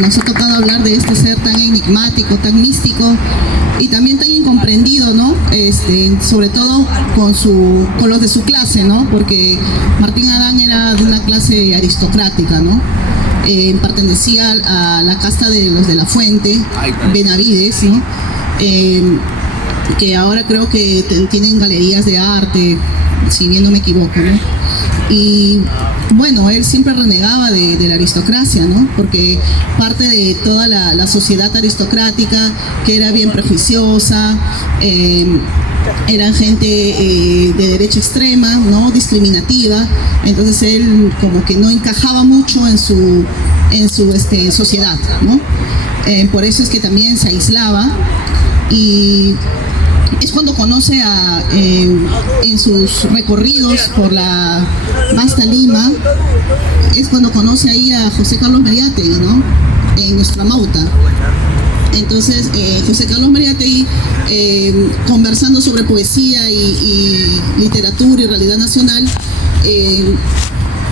nos ha tocado hablar de este ser tan enigmático, tan místico y también tan incomprendido, ¿no? Sobre todo con los de su clase, ¿no? Porque Martín Adán era de una clase aristocrática, ¿no? Pertenecía a la casta de los de la Fuente, Benavides, ¿no? Que ahora creo que tienen galerías de arte, si bien no me equivoco, ¿no? Y bueno, él siempre renegaba de la aristocracia, ¿no? Porque parte de toda la sociedad aristocrática, que era bien prejuiciosa, eran gente de derecha extrema, ¿no? Discriminativa. Entonces él como que no encajaba mucho en su sociedad, ¿no? Por eso es que también se aislaba, y es cuando conoce en sus recorridos por la vasta Lima, es cuando conoce ahí a José Carlos Mariátegui, ¿no? En Nuestra Mauta. Entonces, José Carlos Mariátegui, conversando sobre poesía y literatura y realidad nacional,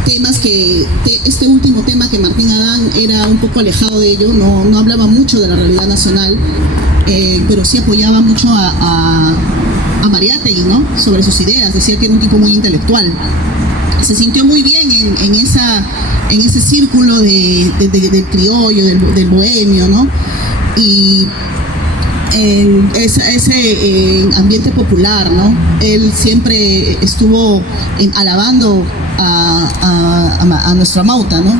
temas este último tema, que Martín Adán era un poco alejado de ello, no hablaba mucho de la realidad nacional, pero sí apoyaba mucho a Mariátegui, ¿no? Sobre sus ideas, decía que era un tipo muy intelectual. Se sintió muy bien en ese círculo del criollo, del bohemio, ¿no? Y en ese ambiente popular, ¿no? Él siempre estuvo alabando a Nuestra Mauta, ¿no?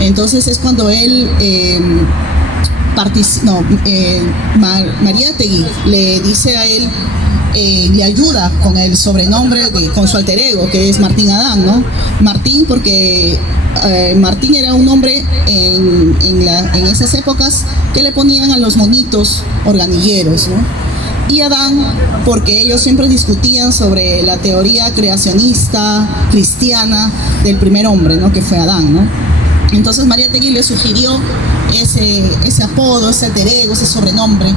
Entonces es cuando él Mariátegui le dice a él, le ayuda con el sobrenombre, con su alter ego, que es Martín Adán, ¿no? Martín porque Martín era un hombre en esas épocas que le ponían a los monitos organilleros, ¿no? Y Adán porque ellos siempre discutían sobre la teoría creacionista cristiana del primer hombre, ¿no? Que fue Adán, ¿no? Entonces Mariátegui le sugirió ese apodo, ese alter ego, ese sobrenombre,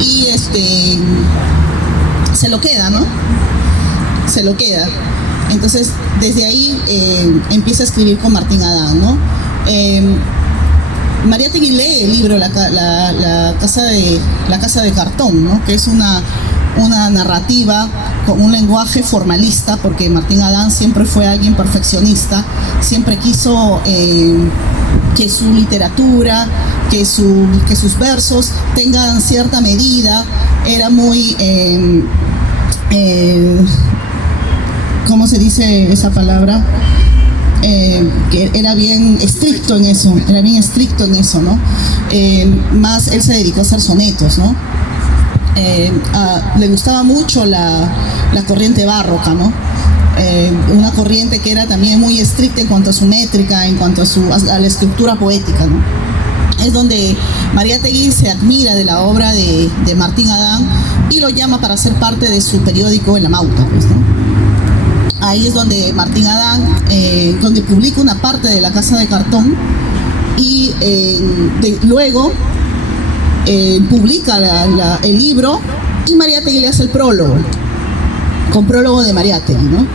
y se lo queda, ¿no? Se lo queda. Entonces, desde ahí empieza a escribir con Martín Adán, ¿no? Mariátegui lee el libro La casa de cartón, ¿no? Que es una narrativa con un lenguaje formalista, porque Martín Adán siempre fue alguien perfeccionista, siempre quiso que su literatura, que sus versos tengan cierta medida. Era muy ¿cómo se dice esa palabra? Que era bien estricto en eso, ¿no? Más él se dedicó a hacer sonetos, ¿no? Le gustaba mucho la corriente barroca, ¿no? Una corriente que era también muy estricta en cuanto a su métrica, en cuanto a la estructura poética, ¿no? Es donde Mariátegui se admira de la obra de Martín Adán y lo llama para ser parte de su periódico en La Mauta, pues, ¿no? Ahí es donde Martín Adán, donde publica una parte de La Casa de Cartón, y luego publica el libro, y Mariátegui le hace el prólogo, con prólogo de Mariátegui, ¿no?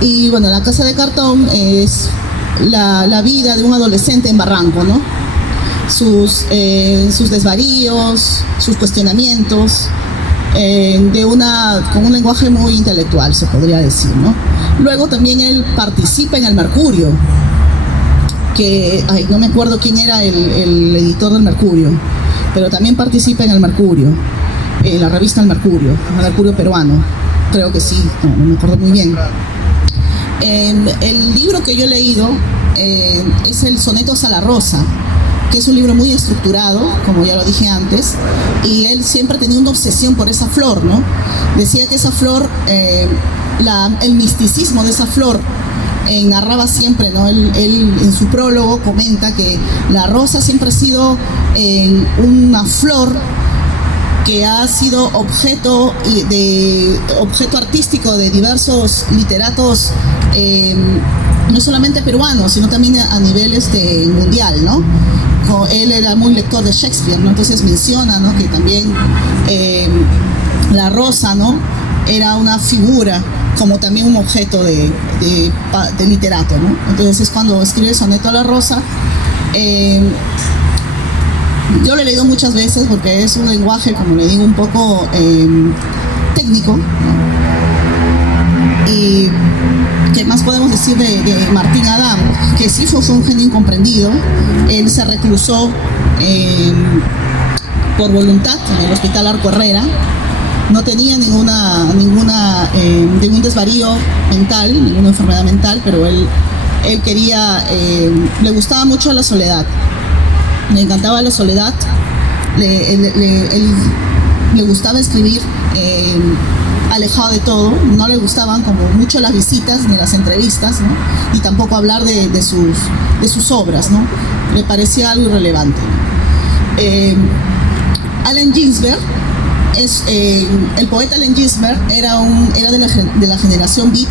Y bueno, La Casa de Cartón es la vida de un adolescente en Barranco, ¿no? Sus desvaríos, sus cuestionamientos, con un lenguaje muy intelectual, se podría decir, ¿no? Luego también él participa en el Mercurio, que no me acuerdo quién era el editor del Mercurio, pero también participa en el Mercurio, en la revista El Mercurio peruano, creo que sí, no me acuerdo muy bien. El libro que yo he leído es el Sonetos a la Rosa, que es un libro muy estructurado, como ya lo dije antes, y él siempre tenía una obsesión por esa flor, ¿no? Decía que esa flor, el misticismo de esa flor, narraba siempre, ¿no? Él en su prólogo comenta que la rosa siempre ha sido una flor que ha sido objeto artístico de diversos literatos, no solamente peruanos, sino también a nivel mundial, ¿no? Él era muy lector de Shakespeare, ¿no? Entonces menciona, ¿no? Que también la rosa, ¿no? Era una figura, como también un objeto de literato, ¿no? Entonces es cuando escribe el soneto a la rosa, Eh, yo lo he leído muchas veces porque es un lenguaje, como le digo, un poco técnico, ¿no? Y ¿qué más podemos decir de Martín Adán? Que sí fue un genio incomprendido. Él se reclusó por voluntad en el Hospital Arco Herrera. No tenía ningún desvarío mental, ninguna enfermedad mental, pero él quería, le gustaba mucho la soledad. Le encantaba la soledad. Él le gustaba escribir alejado de todo. No le gustaban como mucho las visitas ni las entrevistas, ¿no? Y tampoco hablar de sus obras, ¿no? Le parecía algo irrelevante. Allen Ginsberg el poeta Allen Ginsberg era de la generación Beat.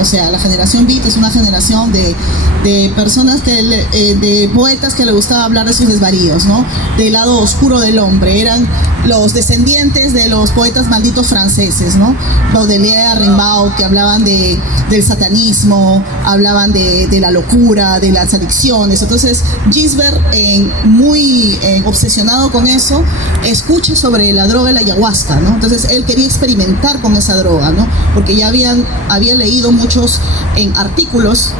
O sea, la generación Beat es una generación de personas de poetas que le gustaba hablar de sus desvaríos, ¿no? Del lado oscuro del hombre. Eran los descendientes de los poetas malditos franceses, ¿no? Baudelaire, Rimbaud, que hablaban del satanismo, hablaban de la locura, de las adicciones. Entonces, Ginsberg, muy obsesionado con eso, escucha sobre la droga de la ayahuasca, ¿no? Entonces, él quería experimentar con esa droga, ¿no? Porque ya había leído muchos artículos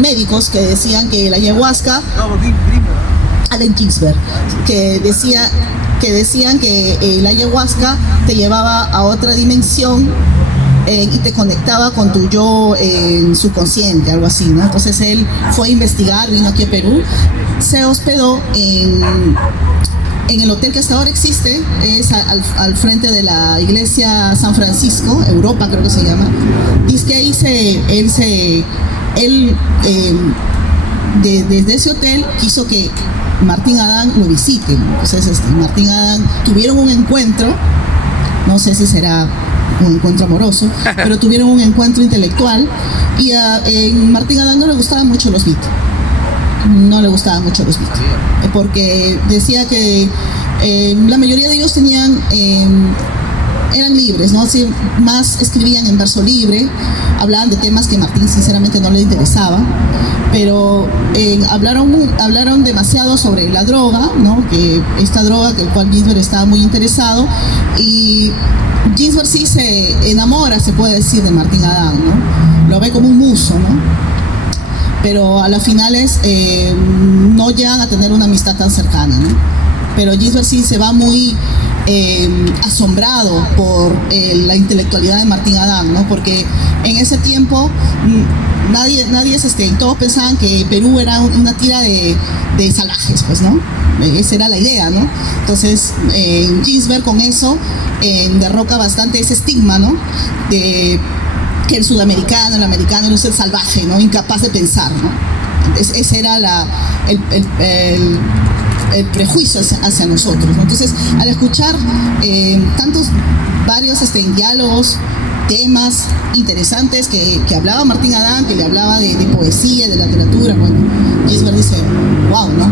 médicos que decían que la ayahuasca, Allen Ginsberg, que decían que la ayahuasca te llevaba a otra dimensión y te conectaba con tu yo subconsciente, algo así, ¿no? Entonces él fue a investigar, vino aquí a Perú, se hospedó en el hotel que hasta ahora existe, es al frente de la iglesia San Francisco, Europa creo que se llama. Dice que ahí desde ese hotel quiso que Martín Adán lo visite. Entonces Martín Adán tuvieron un encuentro, no sé si será un encuentro amoroso, pero tuvieron un encuentro intelectual y a Martín Adán no le gustaban mucho los Beat. No le gustaban mucho los Beat, porque decía que la mayoría de ellos eran libres, ¿no? Así, más escribían en verso libre, hablaban de temas que a Martín sinceramente no le interesaba, pero hablaron demasiado sobre la droga, ¿no? Que esta droga que el cual Ginsberg estaba muy interesado, y Ginsberg sí se enamora, se puede decir, de Martín Adán, ¿no? Lo ve como un muso, ¿no? Pero a las finales no llegan a tener una amistad tan cercana, ¿no? Pero Ginsberg sí se va muy asombrado por la intelectualidad de Martín Adán, ¿no? Porque en ese tiempo todos pensaban que Perú era una tira de salvajes, pues, ¿no? Esa era la idea, ¿no? Entonces Ginsberg con eso derroca bastante ese estigma, ¿no? De que el americano era un ser salvaje, ¿no? Incapaz de pensar, ¿no? Ese era el prejuicio hacia nosotros, ¿no? Entonces, al escuchar varios diálogos, temas interesantes que hablaba Martín Adán, que le hablaba de poesía, de literatura, bueno, Ginsberg dice, wow, ¿no?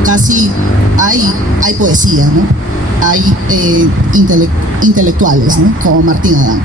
Acá sí hay poesía, ¿no? Hay intelectuales, ¿no? Como Martín Adán.